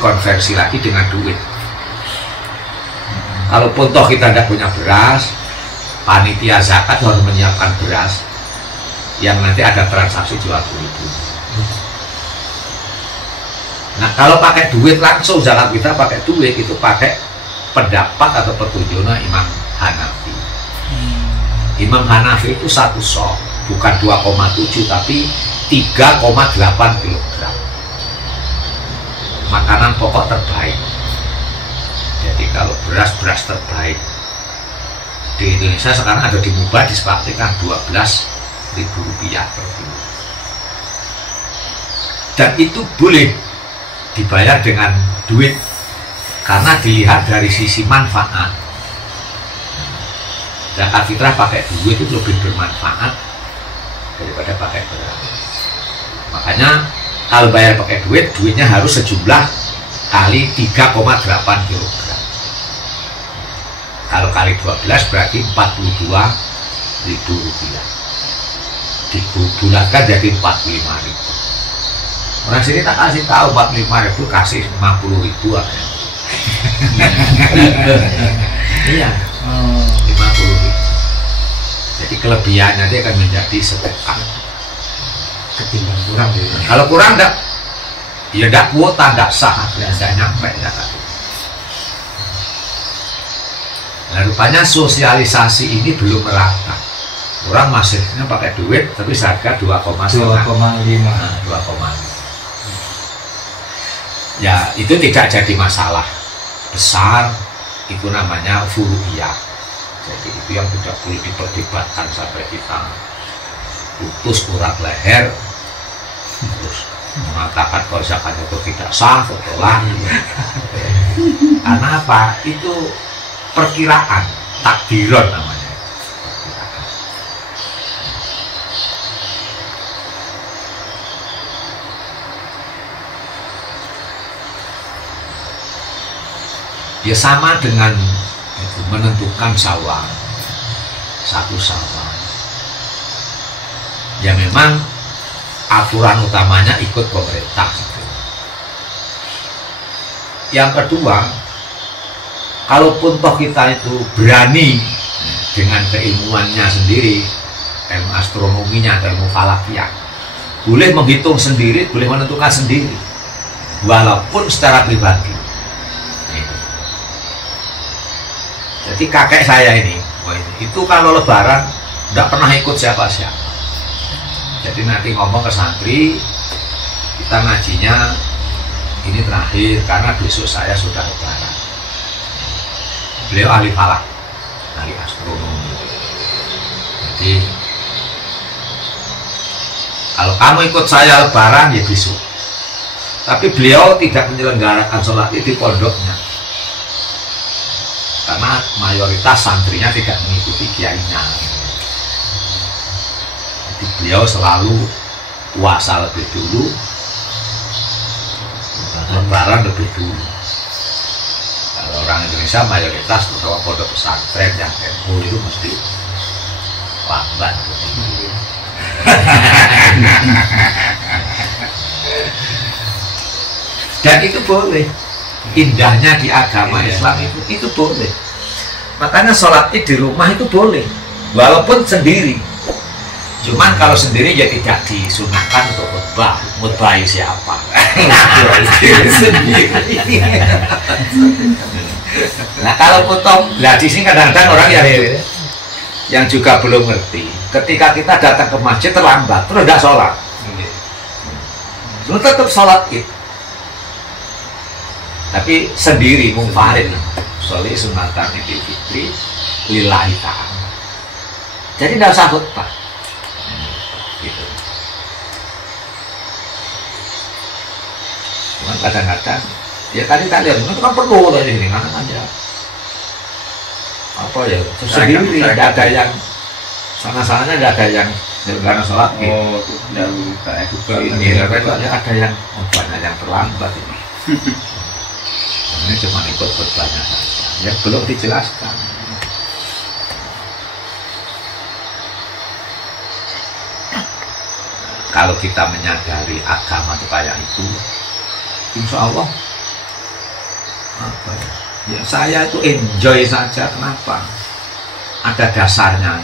konversi lagi dengan duit. Kalaupun toh kita tidak punya beras, panitia zakat harus menyiapkan beras yang nanti ada transaksi jual beli. Nah kalau pakai duit langsung zakat kita pakai duit itu pakai pendapat atau petunjuknya Imam Hanafi. Imam Hanafi itu 1 sok, bukan 2,7 tapi 3,8 kilogram. Makanan pokok terbaik. Jadi kalau beras terbaik di Indonesia sekarang ada di Mubah disepakatikan Rp12.000 per kilo. Dan itu boleh dibayar dengan duit karena dilihat dari sisi manfaat. Zakat fitrah pakai duit itu lebih bermanfaat daripada pakai beras. Makanya kalau bayar pakai duit, duitnya harus sejumlah kali 3,8 kg. Kalau kali 12 berarti Rp42.000. Dibulatkan jadi 45.000. Orang sini tak kasih tahu 45.000 kasih 50.000 aja. Iya. 50.000. Jadi kelebihannya dia akan menjadi sedekah. Ketimbang kurang ya. Kalau kurang enggak, ya enggak kuota, enggak sah, enggak nyampe zakat. Nah, rupanya sosialisasi ini belum merata. Orang masihnya pakai duit, tapi harga 2,5. Nah, 2,5. Ya, itu tidak jadi masalah besar. Itu namanya furu'iyah. Jadi itu yang tidak boleh diperdebatkan sampai kita putus urat leher, terus mengatakan kalau zakat itu tidak sah, tolak. Karena apa? Itu perkiraan, takdiron namanya. Perkiraan. Ya sama dengan itu, menentukan Syawal, 1 Syawal. Ya memang aturan utamanya ikut pemerintah. Yang kedua, kalaupun toh kita itu berani dengan keilmuannya sendiri, ilmu astronominya, ilmu falakiah, boleh menghitung sendiri, boleh menentukan sendiri, walaupun secara pribadi. Jadi kakek saya ini, itu kalau lebaran tidak pernah ikut siapa-siapa. Jadi nanti ngomong ke santri, kita ngajinya ini terakhir karena besok saya sudah lebaran. Beliau ahli falak, ahli astronomi. Jadi kalau kamu ikut saya lebaran ya besok. Tapi beliau tidak menyelenggarakan sholat di pondoknya karena mayoritas santrinya tidak mengikuti kiainya. Jadi beliau selalu puasa lebih dulu, lebaran lebih dulu. Kalau orang Indonesia mayoritas terutama pondok pesantren yang NU itu mesti lambat. Dan itu boleh. Indahnya di agama Islam itu boleh. Makanya sholat id di rumah itu boleh, walaupun sendiri. Cuman kalau sendiri ya tidak disunahkan untuk khutbah. Khutbah siapa? Nah kalau potong, nah di sini kadang-kadang orang yang juga belum ngerti. Ketika kita datang ke masjid terlambat, terus tidak sholat, terus tetap sholat id. Tapi sendiri munfarid, sholli sunatan idul fitri lillahi ta'ala. Jadi tidak usah khutbah. Gitu. Cuman kadang-kadang ya tadi tak lihat itu kan perlu tadi ini kan aja apa ya sendiri, tidak ada yang sana-sananya, tidak ada yang karena sholat gitu. Ini ada yang banyak yang terlambat ini. Ini cuma ikut khutbahnya saja, yang belum dijelaskan. Kalau kita menyadari agama kayak itu, insya Allah apa ya? Ya saya itu enjoy saja. Kenapa? Ada dasarnya.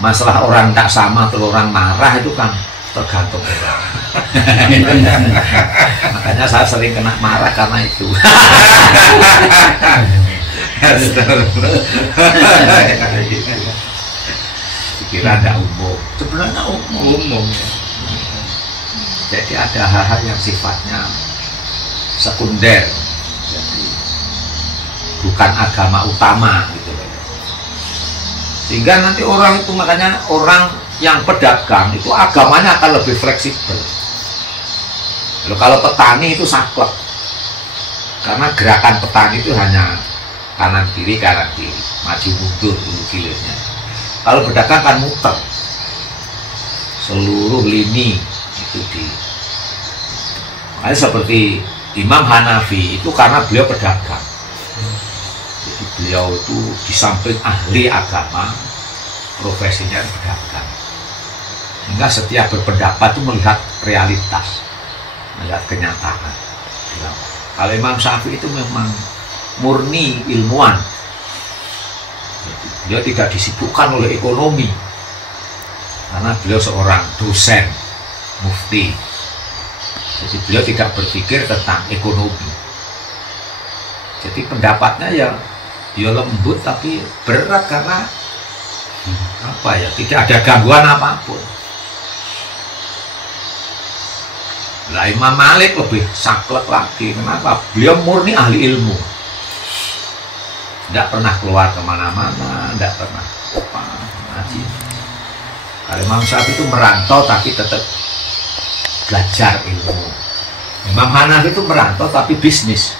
Masalah orang tak sama atau orang marah itu kan tergantung orang. Makanya saya sering kena marah karena itu. Kira ada umum, sebenarnya umum. Jadi ada hal-hal yang sifatnya sekunder, jadi bukan agama utama gitu. Sehingga nanti orang itu, makanya orang yang pedagang itu agamanya akan lebih fleksibel. Lalu kalau petani itu saklek, karena gerakan petani itu hanya kanan kiri, maju mundur dulu gilirnya. Kalau pedagang kan muter, seluruh lini itu di. Makanya seperti Imam Hanafi itu karena beliau pedagang. Jadi beliau itu di samping ahli agama, profesinya pedagang. Sehingga setiap berpendapat itu melihat realitas, melihat kenyataan. Kalau Imam Syafi'i itu memang murni ilmuwan. Jadi, beliau tidak disibukkan oleh ekonomi, karena beliau seorang dosen, mufti. Jadi beliau tidak berpikir tentang ekonomi. Jadi pendapatnya ya lembut tapi berat karena apa ya, tidak ada gangguan apapun. Lah Imam Malik lebih saklek lagi. Kenapa? Beliau murni ahli ilmu, tidak pernah keluar kemana-mana, tidak pernah ngaji. Kalau Imam Syafi'i itu merantau tapi tetap belajar ilmu. Imam Hanafi itu merantau tapi bisnis.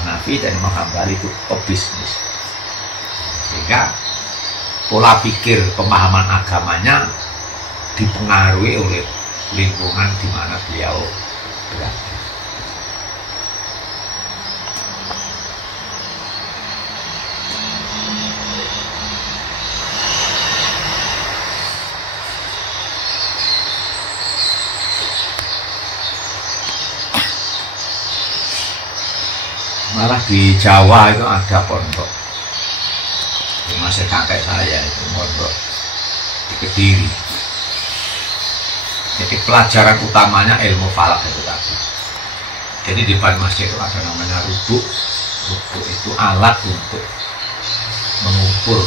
Hanafi dan Imam Hambali itu pebisnis. Sehingga pola pikir pemahaman agamanya dipengaruhi oleh lingkungan di mana beliau berada. Malah di Jawa itu ada pondok, masih kakek saya itu pondok di Kediri. Jadi pelajaran utamanya ilmu falak itu tadi. Jadi di depan masjid itu ada namanya rubuk. Rubuk itu alat untuk mengukur,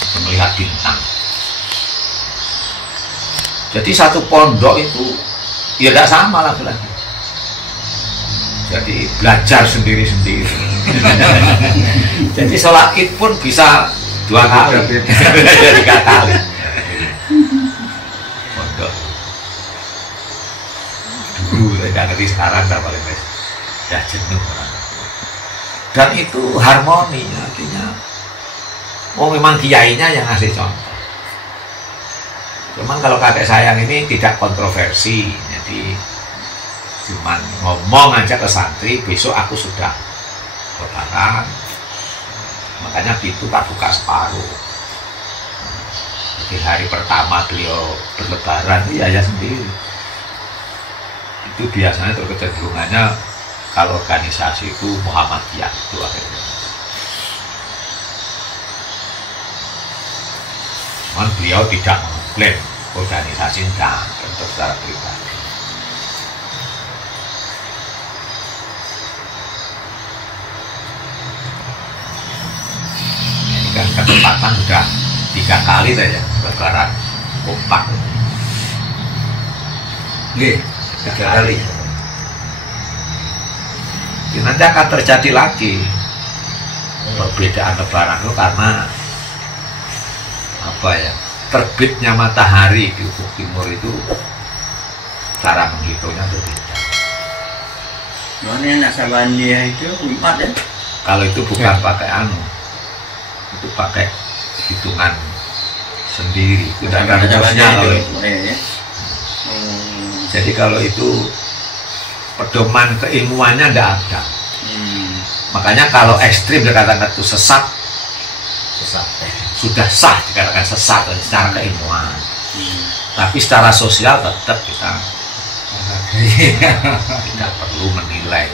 untuk melihat bintang. Jadi satu pondok itu ya tidak sama lagi. Jadi belajar sendiri-sendiri. Jadi sholat id pun bisa 2 kali, jadi 3 kali. Pondok dulu tidak ngerti, sekarang tidak paling ya jenuh orang. Dan itu harmoni, artinya memang kiainya yang ngasih contoh. Cuman kalau kakek sayang ini tidak kontroversi, jadi cuman ngomong aja ke santri, besok aku sudah lebaran, makanya pintu tak buka separuh. Di hari pertama beliau berlebaran itu ya sendiri. Itu biasanya kecenderungannya kalau organisasi itu Muhammadiyah itu akhirnya. Cuman beliau tidak mengklaim organisasi, enggak, bentuk secara pribadi. Kesempatan sudah 3 kali saja lebaran kompak. Nggih, 3 kali. Nanti akan terjadi lagi perbedaan lebaran itu karena apa ya? Terbitnya matahari di ufuk timur itu cara menghitungnya berbeda. Mana Nasabandia itu 4 ya? Kalau itu bukan pakai itu pakai hitungan sendiri, tidak ada rumusnya kalau itu. Jadi kalau itu pedoman keilmuannya tidak ada. Makanya kalau ekstrim dikatakan itu sesat, sudah sah dikatakan sesat secara keilmuan. Tapi secara sosial tetap kita Tidak perlu menilai.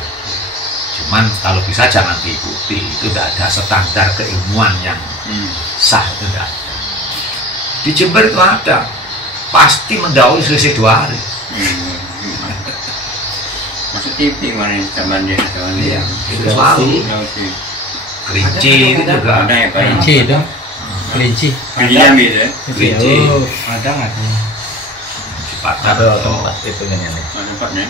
Cuman kalau bisa jangan diikuti. Itu tidak ada standar keilmuan yang sah, itu tidak ada. Di Jember itu ada, pasti mendahului selisih 2 hari. Masuk TV mana zaman dia zaman dia. Itu selalu. Kelinci itu juga Ada ya Pak? Kelinci dong. Kelinci. Kelinci ambil ya? Kelinci. Oh, ada nggak tuh? Cipatat Ada atau tempat itu kan ya. Ada tempatnya?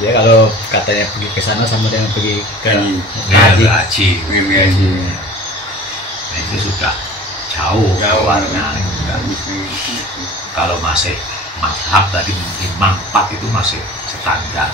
Dia kalau katanya pergi ke sana sama dengan pergi ke ya, haji. haji. Haji. Nah, itu sudah jauh Jauh. keluarnya. Kalau masih mazhab tadi Imam 4 itu masih standar.